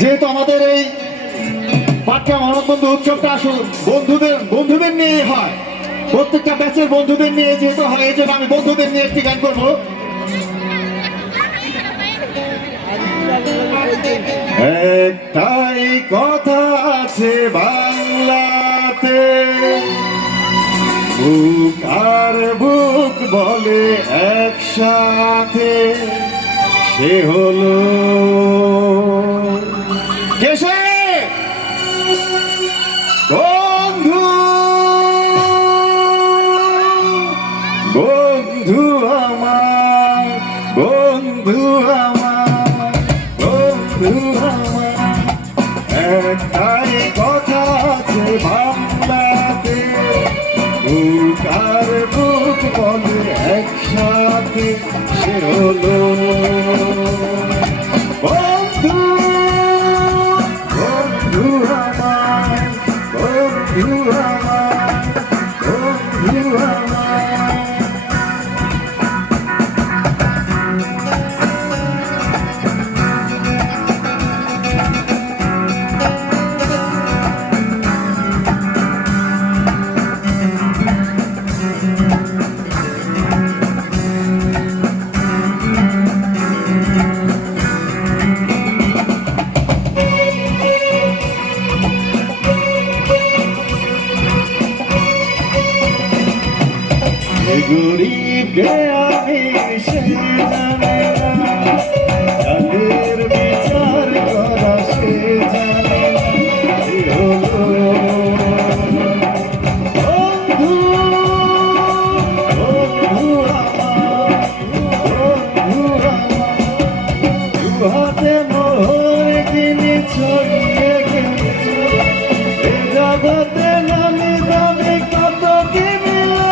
যেহেতু আমাদের এই পাঠ্যক্রম মানববন্ধু উৎসবটা আসলে বন্ধুদের নিয়ে হয়, প্রত্যেকটা ব্যাচের বন্ধুদের নিয়ে যেহেতু হয়, এই জন্য আমি বন্ধুদের নিয়ে একটি গান করবো। একটাই কথা আছে বাংলাতে, বুক আর বুক বলে একসাথে, সে হলো কেসে বন্ধু। বন্ধু আমার, বন্ধু আমার, বন্ধু আমার, একটাই কথা আছে বাংলাতে, বুক আর বুক বলে একসাথে, সে হলো বন্ধু। বন্ধু আমার, বন্ধু আমার, বন্ধু আমার। গরিবকে আমি সে জানে না, যাদের বিচার করা সে জানে না, সে হলো বন্ধু। বন্ধু আমার, বন্ধু আমার, দু হাতে মোহর কিনে ছড়িয়ে গেছে এ জগতে, নামি দামি কত কি মিলে।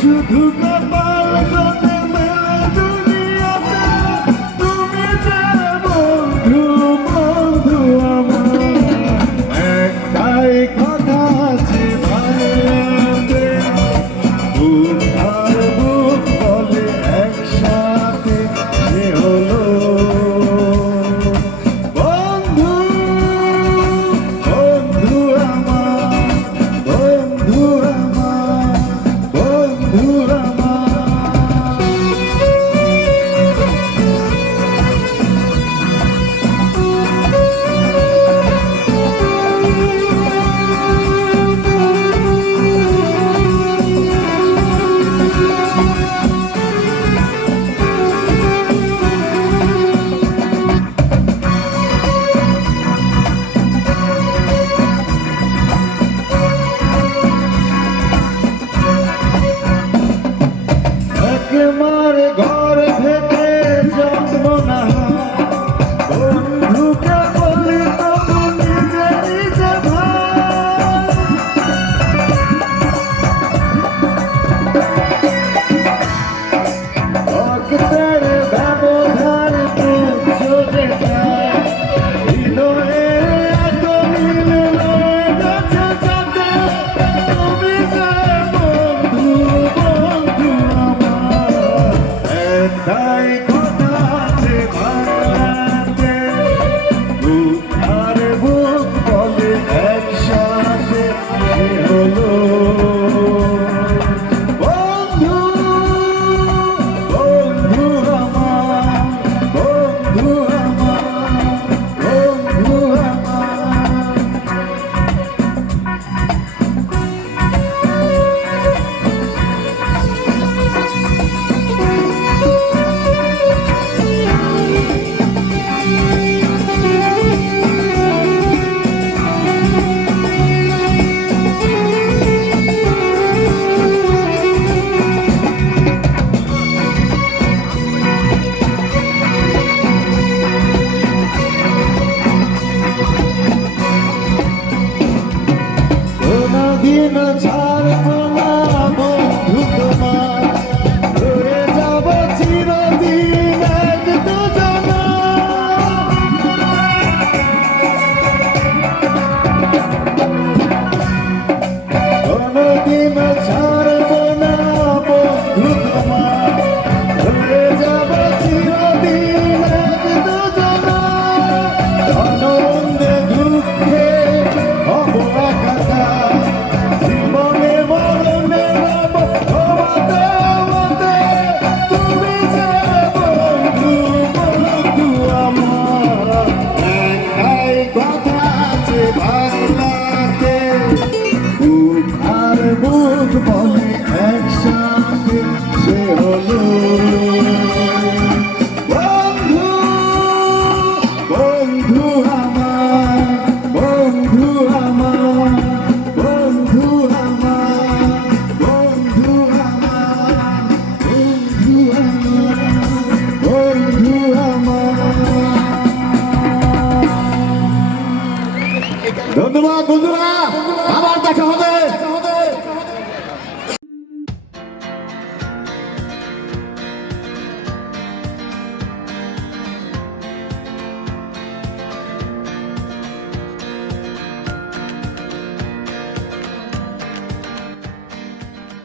শুধু কপাল সাথে মেলে দুনিয়াতে, তুমি যে বন্ধু, বন্ধু আমার। একটাই কথা আছে বাংলাতে, বুক আর বুক বলে একসাথে, সে হলো বন্ধু। বন্ধু আমার, বন্ধু আমার, বন্ধু আমার। একমার ঘর থেকে জন্ম না, বন্ধুকে বলি তবু নিজে নিজে ভাই। ভক্তের ব্যবধান তুচ্ছ যেটা, হৃদয়ে এত মিল রয়ে গেছে যাতে, তুমি যে বন্ধু, বন্ধু আমার। একটাই কথা আছে বাংলাতে, বুক আর বুক বলে একসাথে, সে হলো বন্ধু। বন্ধু আমার, বন্ধু আমার, বন্ধু আমার। আমার হয়ে যাব চিরদিন এক দুজনা আনন্দে দুঃখে হব একাকার জীবনে মরণে রব তোমাতে আমাতে তুমি যে বন্ধু বন্ধু আমার একটাই কথা আছে বাংলাতে বুক আর বুক বলে একসাথে সে হলো বন্ধু বন্ধু আমার বন্ধু আমার বন্ধু আমার বন্ধু আমার বন্ধু আমার বন্ধু আমার। ধন্যবাদ বন্ধুরা, আবার দেখা হবে।